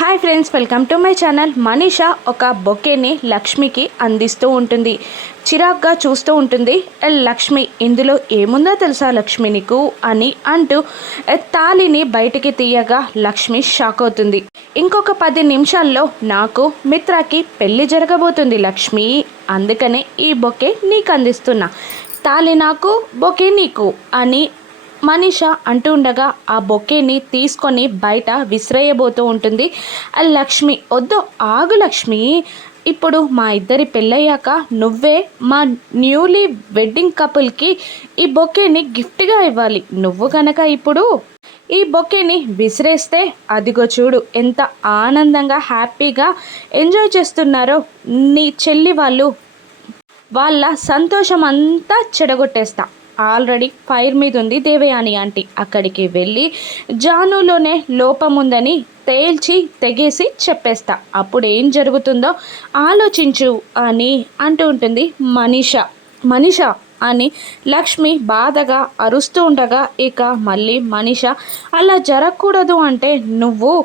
Hi friends welcome to my channel. Manisha ఒక బొకేని లక్ష్మికి అందిస్తూ ఉంటుంది. చిరాగ్గా చూస్తూ ఉంటుంది. లక్ష్మి ఇందులో ఏముందో తెలుసా లక్ష్మి నీకు? అని అంటూ తాలిని తాళిని బయటికి తీయగా లక్ష్మి షాక్ అవుతుంది. ఇంకొక పది నిమిషాల్లో నాకు మిత్రకి పెళ్ళి జరగబోతుంది లక్ష్మి. అందుకనే ఈ బొకే నీకు అందిస్తున్నా. తాళి నాకు బొకే నీకు అని మనీష అంటూ ఉండగా ఆ బొకేని తీసుకొని బయట విసిరేయబోతూ ఉంటుంది. ఆ లక్ష్మి వద్దు ఆగు లక్ష్మి. ఇప్పుడు మా ఇద్దరి పెళ్ళయ్యాక నువ్వే మా న్యూలీ వెడ్డింగ్ కపుల్కి ఈ బొకేని గిఫ్ట్గా ఇవ్వాలి. నువ్వు కనుక ఇప్పుడు ఈ బొకేని విసిరేస్తే అదిగో చూడు ఎంత ఆనందంగా హ్యాపీగా ఎంజాయ్ చేస్తున్నారో. నీ చెల్లి వాళ్ళు వాళ్ళ సంతోషం అంతా చెడగొట్టేస్తా. ఆల్రెడీ ఫైర్ మీద ఉంది దేవయాని ఆంటీ. అక్కడికి వెళ్ళి జానులోనే లోపం ఉందని తేల్చి తెగేసి చెప్పేస్తా. అప్పుడు ఏం జరుగుతుందో ఆలోచించు అని అంటూ ఉంటుంది మనీష. మనీష అని లక్ష్మి బాధగా అరుస్తూ ఉండగా ఇక మళ్ళీ మనిష అలా జరగకూడదు అంటే నువ్వు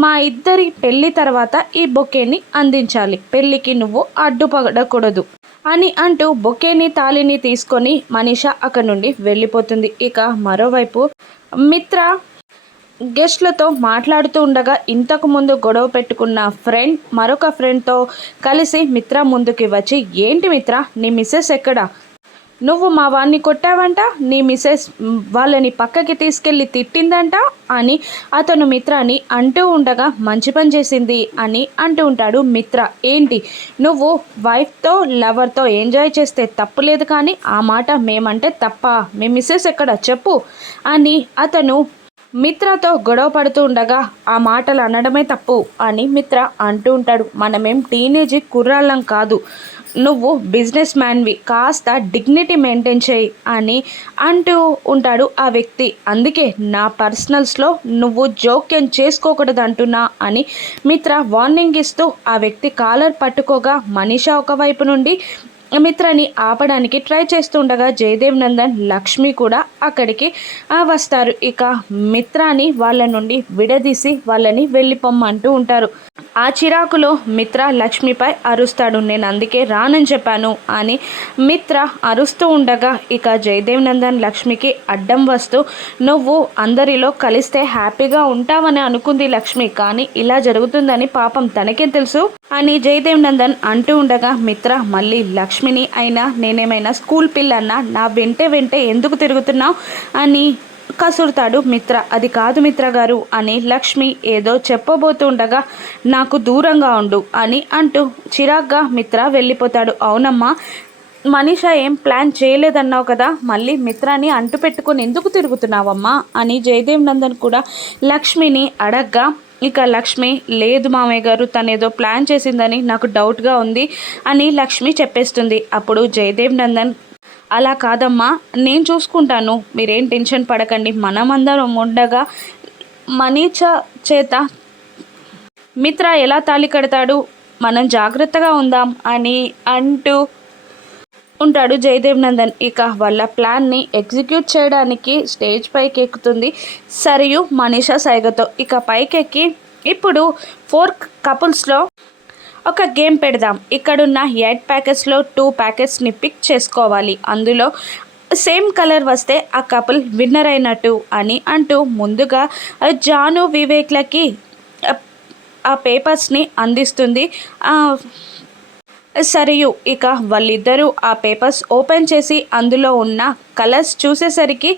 మా ఇద్దరి పెళ్ళి తర్వాత ఈ బొకేని అందించాలి. పెళ్ళికి నువ్వు అడ్డుపడకూడదు అని అంటూ బొకేని తాళిని తీసుకొని మనీష అక్కడి నుండి వెళ్ళిపోతుంది. ఇక మరోవైపు మిత్ర గెస్ట్లతో మాట్లాడుతూ ఉండగా ఇంతకు ముందు గొడవ పెట్టుకున్న ఫ్రెండ్ మరొక ఫ్రెండ్తో కలిసి మిత్ర ముందుకి వచ్చి ఏంటి మిత్ర నీ మిస్సెస్ ఎక్కడా? నువ్వు మా వాడిని కొట్టావంట నీ మిసెస్ వాళ్ళని పక్కకి తీసుకెళ్ళి తిట్టిందంట అని అతను మిత్రాని అంటూ ఉండగా మంచి పని చేసింది అని అంటూ ఉంటాడు మిత్ర. ఏంటి? నువ్వు వైఫ్తో లవర్తో ఎంజాయ్ చేస్తే తప్పులేదు కానీ ఆ మాట మేమంటే తప్ప? మీ మిస్సెస్ ఎక్కడ? చెప్పు అని అతను మిత్రతో గొడవ పడుతూ ఉండగా ఆ మాటలు అనడమే తప్పు అని మిత్ర అంటూ ఉంటాడు. మనమేం టీనేజ్ కుర్రాళ్ళం కాదు. నువ్వు బిజినెస్ మ్యాన్వి కాస్త డిగ్నిటీ మెయింటైన్ చేయి అని అంటూ ఉంటాడు ఆ వ్యక్తి. అందుకే నా పర్సనల్స్లో నువ్వు జోక్యం చేసుకోకూడదు అంటున్నా అని మిత్ర వార్నింగ్ ఇస్తూ ఆ వ్యక్తి కాలర్ పట్టుకోగా మనీషా ఒకవైపు నుండి మిత్రని ఆపడానికి ట్రై చేస్తుండగా జయదేవ్ నందన్ లక్ష్మి కూడా అక్కడికి వస్తారు. ఇక మిత్రాని వాళ్ళ నుండి విడదీసి వాళ్ళని వెళ్ళిపోమ్మంటూ ఉంటారు. ఆ చిరాకులో మిత్ర లక్ష్మిపై అరుస్తాడు. నేను అందుకే రానని చెప్పాను అని మిత్ర అరుస్తూ ఉండగా ఇక జయదేవ్ నందన్ లక్ష్మికి అడ్డం వస్తూ నువ్వు అందరిలో కలిస్తే హ్యాపీగా ఉంటావని అనుకుంది లక్ష్మి. కానీ ఇలా జరుగుతుందని పాపం తనకేం తెలుసు? అని జయదేవ్ నందన్ అంటూ ఉండగా మిత్ర మళ్ళీ లక్ష్మిని అయినా నేనేమైనా స్కూల్ పిల్లన్నా నా వెంటే వెంటే ఎందుకు తిరుగుతున్నావు? అని కసురుతాడు మిత్ర. అది కాదు మిత్ర గారు అని లక్ష్మి ఏదో చెప్పబోతుండగా నాకు దూరంగా ఉండు అని అంటూ చిరాగ్గా మిత్ర వెళ్ళిపోతాడు. అవునమ్మా మనీషా ఏం ప్లాన్ చేయలేదన్నావు కదా మళ్ళీ మిత్రాన్ని అంటు పెట్టుకుని ఎందుకు తిరుగుతున్నావమ్మా? అని జయదేవ్ నందన్ కూడా లక్ష్మిని అడగ్గా ఇక లక్ష్మి లేదు మామయ్య గారు తను ఏదో ప్లాన్ చేసిందని నాకు డౌట్గా ఉంది అని లక్ష్మి చెప్పేస్తుంది. అప్పుడు జయదేవ్ నందన్ అలా కాదమ్మా నేను చూసుకుంటాను. మీరేం టెన్షన్ పడకండి. మనమందరం ఉండగా మనీచ చేత మిత్ర ఎలా తాళి కడతాడు? మనం జాగ్రత్తగా ఉందాం అని అంటూ ఉంటాడు జయదేవ్ నందన్. ఇక వాళ్ళ ప్లాన్ని ఎగ్జిక్యూట్ చేయడానికి స్టేజ్ పైకి ఎక్కుతుంది సరియు మనీషా సైగతో. ఇక పైకెక్కి ఇప్పుడు ఫోర్ కపుల్స్లో ఒక గేమ్ పెడదాం. ఇక్కడున్న ఎయిట్ ప్యాకెట్స్లో టూ ప్యాకెట్స్ని పిక్ చేసుకోవాలి. అందులో సేమ్ కలర్ వస్తే ఆ కపుల్ విన్నర్ అయినట్టు అని అంటూ ముందుగా జాను వివేక్లకి ఆ, పేపర్స్ని అందిస్తుంది. సరియు. ఇక వాళ్ళిద్దరూ ఆ పేపర్స్ ఓపెన్ చేసి అందులో ఉన్న కలర్స్ చూసేసరికి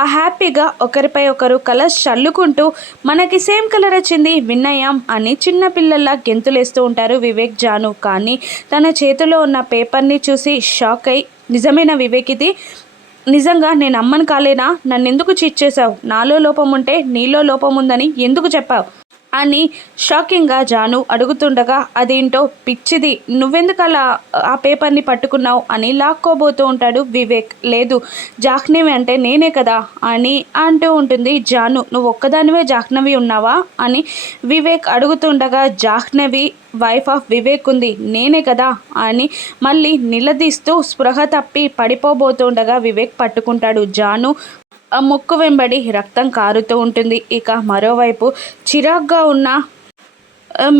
ఆ హ్యాపీగా ఒకరిపై ఒకరు కలర్స్ చల్లుకుంటూ మనకి సేమ్ కలర్ వచ్చింది విన్నయ్యాం అని చిన్న పిల్లల్లా గెంతులేస్తూ ఉంటారు వివేక్ జాను. కానీ తన చేతిలో ఉన్న పేపర్ని చూసి షాక్ అయి నిజమైన వివేక్ ఇది? నిజంగా నేను అమ్మని కాలేనా? నన్ను ఎందుకు చీట్ చేసావు నాలో లోపం ఉంటే నీలో లోపం ఉందని ఎందుకు చెప్పావు? అని షాకింగ్గా జాను అడుగుతుండగా అదేంటో పిచ్చిది నువ్వెందుకు అలా ఆ పేపర్ని పట్టుకున్నావు? అని లాక్కోబోతూ ఉంటాడు వివేక్. లేదు జాహ్నవి అంటే నేనే కదా అని అంటూ ఉంటుంది జాను. నువ్వు ఒక్కదానివే జాహ్నవి ఉన్నావా? అని వివేక్ అడుగుతుండగా జాహ్నవి వైఫ్ ఆఫ్ వివేక్ ఉంది నేనే కదా అని మళ్ళీ నిలదీస్తూ స్పృహ తప్పి పడిపోబోతుండగా వివేక్ పట్టుకుంటాడు జాను. ముక్కు వెంబడి రక్తం కారుతూ ఉంటుంది. ఇక మరోవైపు చిరాగ్గా ఉన్న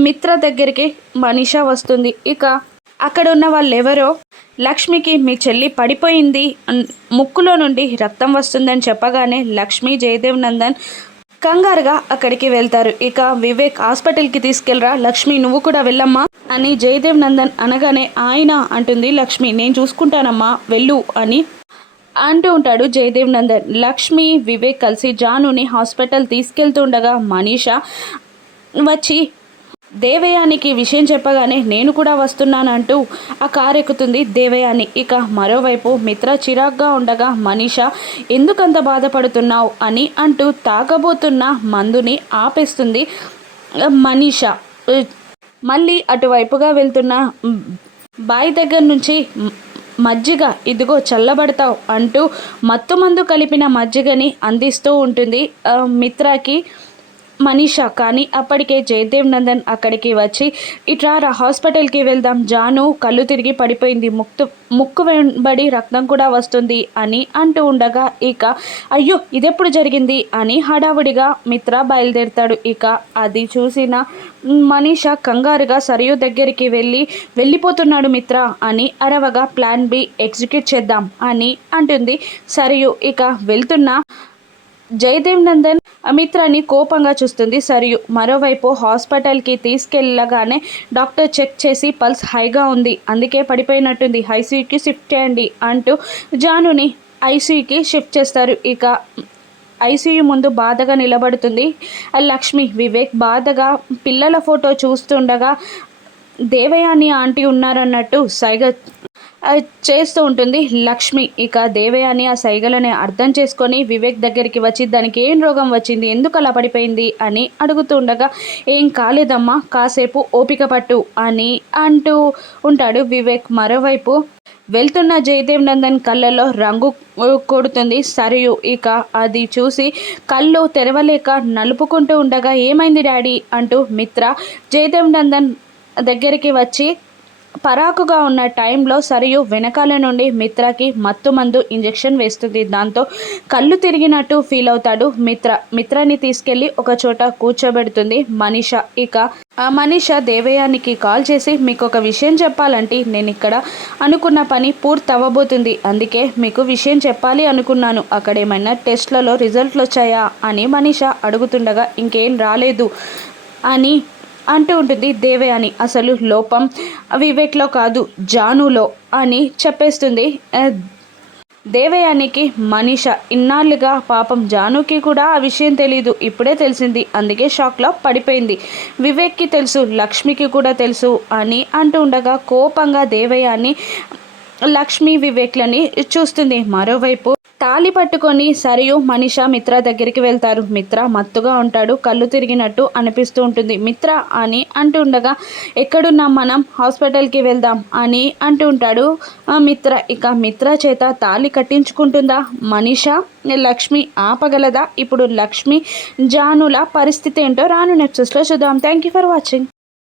మిత్ర దగ్గరికి మనిష వస్తుంది. ఇక అక్కడ ఉన్న వాళ్ళు ఎవరో లక్ష్మికి మీ చెల్లి పడిపోయింది ముక్కులో నుండి రక్తం వస్తుందని చెప్పగానే లక్ష్మి జయదేవ్ నందన్ కంగారుగా అక్కడికి వెళ్తారు. ఇక వివేక్ హాస్పిటల్కి తీసుకెళ్ళరా లక్ష్మి నువ్వు కూడా వెళ్ళమ్మా అని జయదేవ్ నందన్ అనగానే ఆయన అంటుంది లక్ష్మి నేను చూసుకుంటానమ్మా వెళ్ళు అని అంటూ ఉంటాడు జయదేవ్ నందన్. లక్ష్మి వివేక్ కలిసి జానుని హాస్పిటల్ తీసుకెళ్తుండగా మనీషా వచ్చి దేవయానికి విషయం చెప్పగానే నేను కూడా వస్తున్నానంటూ ఆ కారు ఎక్కుతుంది దేవయాని. ఇక మరోవైపు మిత్ర చిరాగ్గా ఉండగా మనీషా ఎందుకంత బాధపడుతున్నావు? అని అంటూ తాగబోతున్న మందుని ఆపేస్తుంది మనీష. మళ్ళీ అటువైపుగా వెళ్తున్న బాయి దగ్గర నుంచి మజ్జిగ ఇదిగో చల్లబడతావు అంటూ మత్తు మందు కలిపిన మజ్జిగని అందిస్తూ ఉంటుంది. మిత్రాకి మనీషా కానీ అప్పటికే జయదేవ్ నందన్ అక్కడికి వచ్చి ఇట్లా హాస్పిటల్కి వెళ్దాం జాను కళ్ళు తిరిగి పడిపోయింది ముక్కు ముక్కు వెంబడి రక్తం కూడా వస్తుంది అని అంటూ ఉండగా ఇక అయ్యో ఇదెప్పుడు జరిగింది? అని హడావుడిగా మిత్ర బయలుదేరుతాడు. ఇక అది చూసిన మనీష కంగారుగా సరియు దగ్గరికి వెళ్ళి వెళ్ళిపోతున్నాడు మిత్ర అని అరవగా ప్లాన్ బి ఎగ్జిక్యూట్ చేద్దాం అని అంటుంది. సరియు ఇక వెళ్తున్న జయదేవ్ నందన్ అమిత్రాని కోపంగా చూస్తుంది. సరియు మరోవైపు హాస్పిటల్కి తీసుకెళ్ళగానే డాక్టర్ చెక్ చేసి పల్స్ హైగా ఉంది. అందుకే పడిపోయినట్టుంది. ఐసీయూకి షిఫ్ట్ చేయండి అంటూ జానుని ఐసీయూకి షిఫ్ట్ చేస్తారు. ఇక ఐసీయూ ముందు బాధగా నిలబడుతుంది. లక్ష్మి వివేక్ బాధగా పిల్లల ఫోటో చూస్తుండగా దేవయాని ఆంటీ ఉన్నారన్నట్టు సైగ చేస్తూ ఉంటుంది. లక్ష్మి ఇక దేవయాని ఆ సైగలని అర్థం చేసుకొని వివేక్ దగ్గరికి వచ్చి దానికి ఏం రోగం వచ్చింది? ఎందుకు అలా పడిపోయింది? అని అడుగుతుండగా ఏం కాలేదమ్మా కాసేపు ఓపిక పట్టు అని అంటూ ఉంటాడు వివేక్. మరోవైపు వెళ్తున్న జయదేవ్ నందన్ కళ్ళలో రంగు కొడుతుంది సరియు. ఇక అది చూసి కళ్ళు తెరవలేక నలుపుకుంటూ ఉండగా ఏమైంది డాడీ? అంటూ మిత్ర జయదేవ్ నందన్ దగ్గరికి వచ్చి పరాకుగా ఉన్న టైంలో సరియు వెనకాల నుండి మిత్రకి మత్తు మందు ఇంజెక్షన్ వేస్తుంది. దాంతో కళ్ళు తిరిగినట్టు ఫీల్ అవుతాడు మిత్ర. మిత్రని తీసుకెళ్ళి ఒక చోట కూర్చోబెడుతుంది మనీష. ఇక ఆ మనీష దేవయానికి కాల్ చేసి మీకు ఒక విషయం చెప్పాలంటే. నేను ఇక్కడ అనుకున్న పని పూర్తి అవ్వబోతుంది అందుకే మీకు విషయం చెప్పాలి అనుకున్నాను. అక్కడ ఏమైనా టెస్ట్లలో రిజల్ట్లు వచ్చాయా అని మనీష అడుగుతుండగా ఇంకేం రాలేదు అని అంటూ ఉంటుంది దేవయాని అసలు లోపం వివేక్లో కాదు జానులో అని చెప్పేస్తుంది. దేవయానికి మనీష. ఇన్నాళ్ళుగా పాపం జానుకి కూడా ఆ విషయం తెలియదు ఇప్పుడే తెలిసింది. అందుకే షాక్లో పడిపోయింది. వివేక్కి తెలుసు లక్ష్మికి కూడా తెలుసు అని అంటూ ఉండగా కోపంగా దేవయాని లక్ష్మి వివేక్లని చూస్తుంది. మరోవైపు తాళి పట్టుకొని సరియు మనిష మిత్ర దగ్గరికి వెళ్తారు. మిత్ర మత్తుగా ఉంటాడు. కళ్ళు తిరిగినట్టు అనిపిస్తూ ఉంటుంది. మిత్ర అని అంటూ ఉండగా ఎక్కడున్నాం మనం హాస్పిటల్కి వెళ్దాం అని అంటూ ఉంటాడు. మిత్ర ఇక మిత్ర చేత తాళి కట్టించుకుంటుందా? మనిష లక్ష్మి ఆపగలదా? ఇప్పుడు లక్ష్మి జానుల పరిస్థితి ఏంటో రాను నెప్సెస్లో చూద్దాం. Thank you for watching.